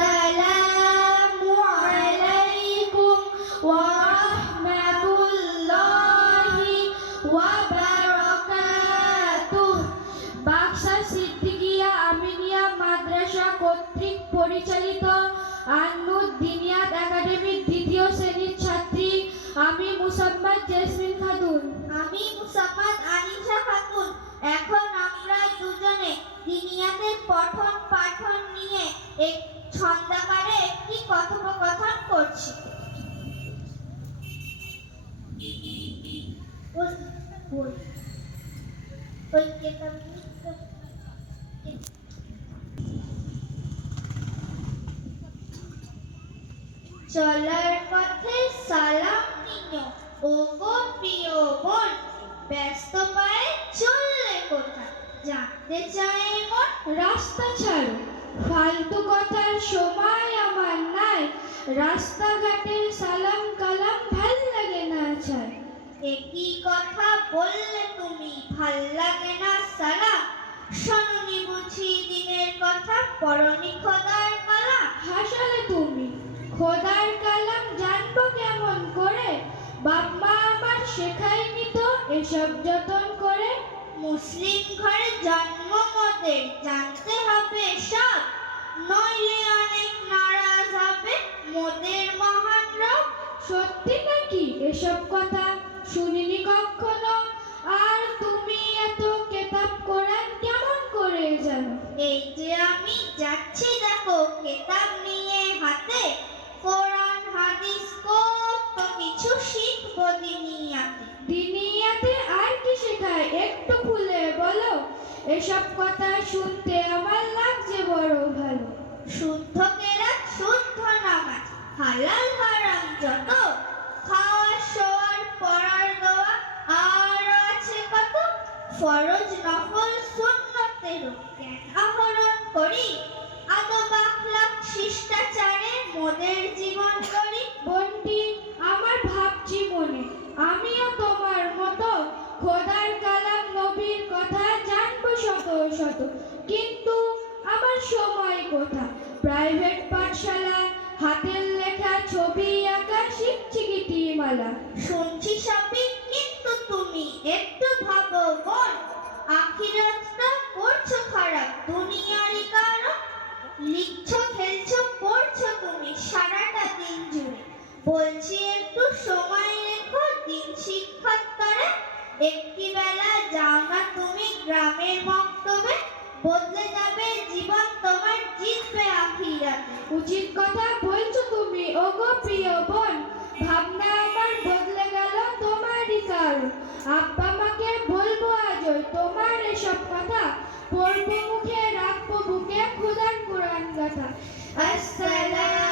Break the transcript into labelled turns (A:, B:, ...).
A: আসসালামু আলাইকুম ওয়া রাহমাতুল্লাহি ওয়া বারাকাতুহু। বাক্সা সিদ্দিকিয়া আমিনিয়া মাদ্রাসা কর্তৃক পরিচালিত আন্নুর দিনিয়াত একাডেমির দ্বিতীয় শ্রেণির ছাত্রী। আমি মুসাম্মদ জেসমিন খাতুন।
B: আমি মুসাম্মদ আনিশা কথোপকথন করছি। চলার পথে সালাম নিও ও গো প্রিয় বোন, ব্যস্ত পায়ে চললে কোথায়? জানতে চাই মন
A: রাস্তা ছাড়ো। ফালতু কথার সময় আমার নাই। রাস্তাঘাটে সালাম কালাম ভালো লাগে না ছাড়
B: একই কথা বললে তুমি ভালো লাগে না সালাম শোনি বুঝি দিনের কথা পরনি খোদার কলা
A: হাসালে তুমি খোদার কালাম জানব কেমন করে? বাপ্পা আমার শেখায়নি তো এসব যতন করে।
B: মুসলিম ঘরে জন্ম মতে জানতে হবে সব নইলে অনেক নারাজ হবে মোদের মহান রব।
A: সত্যি নাকি এসব কথা? শুনিনি কখনো? আর তুমি এত কেতাব কোরআন কেমন করে জানো?
B: এই যে আমি যাচ্ছি দেখো কেতাব নিয়ে হাতে। কোরআন হাদিস কত কিছু শিখব দিনিয়াতে।
A: দিনিয়াতে আর কি শেখায়? একটু খুলে বলো। এসব কথা শুনতে আমার লাগছে বড় ভালো।
B: শুদ্ধ কেরাত শুদ্ধ নামাজ, হালাল হারাম যত। খাওয়া শোয়ার, পড়ার দোয়া আর আছে কত? ফরজ, নফল সুন্নতেরও জ্ঞান আহরণ করি। আদব আখলাক শিষ্টাচারে মোদের জীবন করি।
A: বন্টি, আমার ভাবছি মনে আমিও তোমার মতো। খোদার কালাম, নবীর কথা জানব শত শত। কিন্তু সময় কোথা? প্রাইভেট পাঠশালা, হাতের লেখা, ছবি আঁকা শিখছি গীতিমালা
B: শুনছি সবই কিন্তু তুমি একটু ভাবো বোন আখিরাতটা করছ খারাপ দুনিয়ারই কারণ লিখছো, খেলছো, পড়ছো তুমি সারাটা দিন জুড়ে। বলছি, একটু সময় রেখো, দিন শিক্ষার তরে। একটি বেলা যাও না তুমি গ্রামের মক্তবে
A: উচিত কথা বলছো তুমি। ওগো প্রিয় বোন, ভাবনা আমার বদলে গেল তোমারই কারণ আব্বা মাকে বলব আজ তোমার এসব কথা পড়ব মুখে, রাখব বুকে খুদার কোরআন গাথা। আসসালাম।